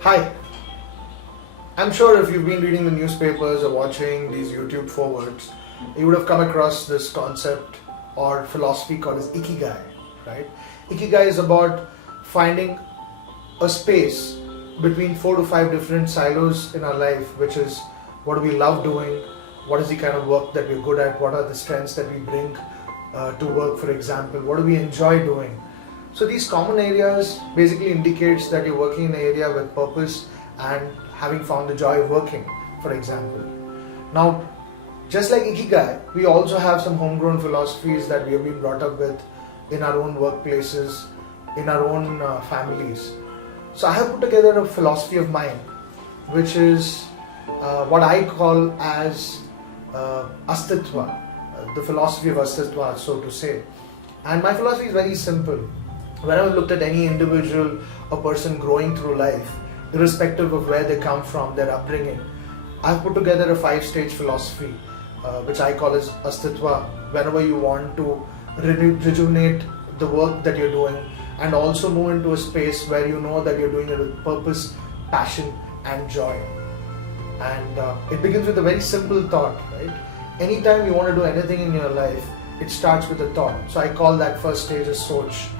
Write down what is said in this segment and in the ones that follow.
Hi, I'm sure if you've been reading the newspapers or watching these YouTube forwards, you would have come across this concept or philosophy called as Ikigai, right? Ikigai is about finding a space between 4 to 5 different silos in our life, which is what do we love doing, what is the kind of work that we're good at, what are the strengths that we bring to work, for example, what do we enjoy doing. So these common areas basically indicates that you're working in an area with purpose and having found the joy of working, for example. Now, just like Ikigai, we also have some homegrown philosophies that we have been brought up with in our own workplaces, in our own families. So I have put together a philosophy of mine, which is what I call as Astitva, the philosophy of Astitva, so to say. And my philosophy is very simple. When I've looked at any individual or person growing through life, irrespective of where they come from, their upbringing, I've put together a 5-stage philosophy, which I call as Astitva, whenever you want to rejuvenate the work that you're doing and also move into a space where you know that you're doing it with purpose, passion and joy. And it begins with a very simple thought, right? Anytime you want to do anything in your life, it starts with a thought. So I call that first stage as Soch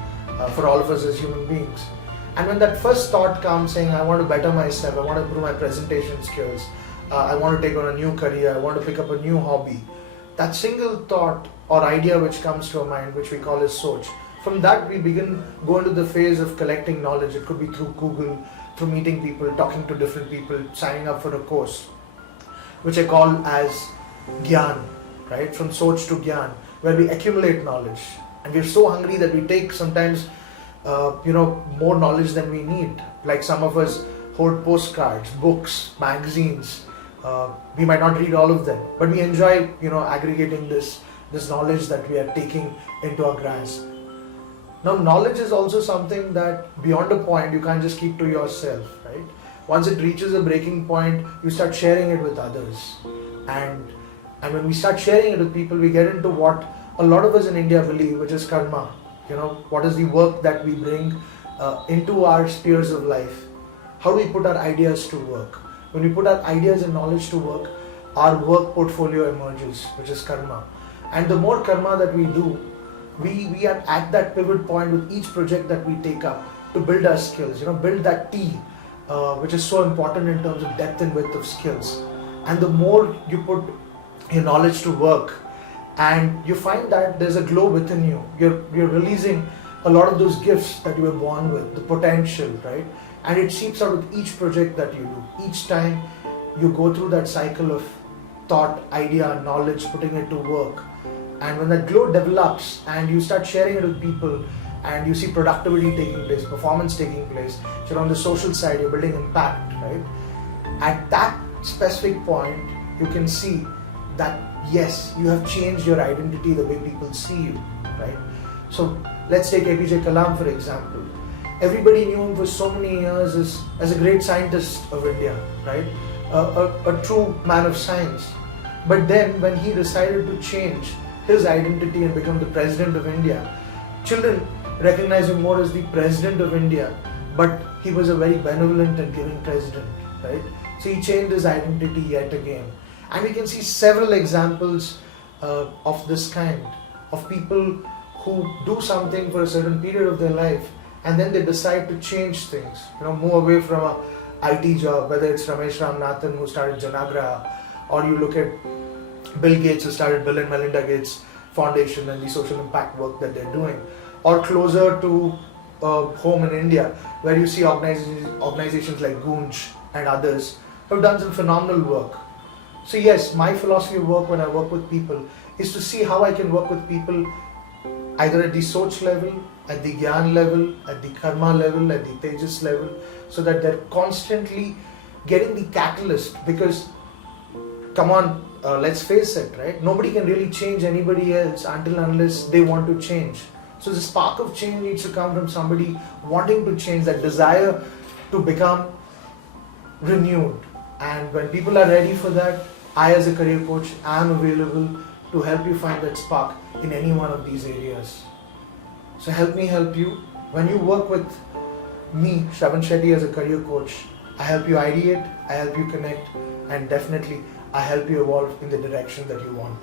for all of us as human beings. And when that first thought comes saying, I want to better myself, I want to improve my presentation skills, I want to take on a new career, I want to pick up a new hobby, that single thought or idea which comes to our mind, which we call as Soch, from that we go into the phase of collecting knowledge. It could be through Google, through meeting people, talking to different people, signing up for a course, which I call as Gyan, right? From Soch to Gyan, where we accumulate knowledge. And we're so hungry that we take sometimes more knowledge than we need. Like some of us hold postcards, books, magazines. We might not read all of them, but we enjoy, aggregating this knowledge that we are taking into our grasp. Now, knowledge is also something that beyond a point you can't just keep to yourself, right? Once it reaches a breaking point, you start sharing it with others. And when we start sharing it with people, we get into what a lot of us in India believe, which is karma. What is the work that we bring into our spheres of life? How do we put our ideas to work? When we put our ideas and knowledge to work, our work portfolio emerges, which is karma. And the more karma that we do, we are at that pivot point with each project that we take up to build our skills, build that T, which is so important in terms of depth and width of skills. And the more you put your knowledge to work, and you find that there's a glow within you. You're releasing a lot of those gifts that you were born with, the potential, right? And it seeps out with each project that you do. Each time you go through that cycle of thought, idea, knowledge, putting it to work. And when that glow develops and you start sharing it with people and you see productivity taking place, performance taking place, you're on the social side, you're building impact, right? At that specific point, you can see that yes, you have changed your identity, the way people see you, right? So let's take APJ Kalam for example. Everybody knew him for so many years as a great scientist of India, right? A true man of science. But then when he decided to change his identity and become the President of India, children recognize him more as the President of India, but he was a very benevolent and giving president, right? So he changed his identity yet again. And we can see several examples of this kind, of people who do something for a certain period of their life and then they decide to change things, move away from a IT job, whether it's Ramesh Ramanathan who started Janagraha, or you look at Bill Gates who started Bill and Melinda Gates Foundation and the social impact work that they're doing, or closer to home in India, where you see organizations like Goonj and others who have done some phenomenal work. So yes, my philosophy of work when I work with people is to see how I can work with people either at the Soch level, at the Gyan level, at the Karma level, at the Tejas level, so that they're constantly getting the catalyst. Because, come on, let's face it, right? Nobody can really change anybody else until unless they want to change. So the spark of change needs to come from somebody wanting to change, that desire to become renewed. And when people are ready for that, I as a career coach am available to help you find that spark in any one of these areas. So help me help you. When you work with me, Shravan Shetty, as a career coach, I help you ideate, I help you connect, and definitely I help you evolve in the direction that you want.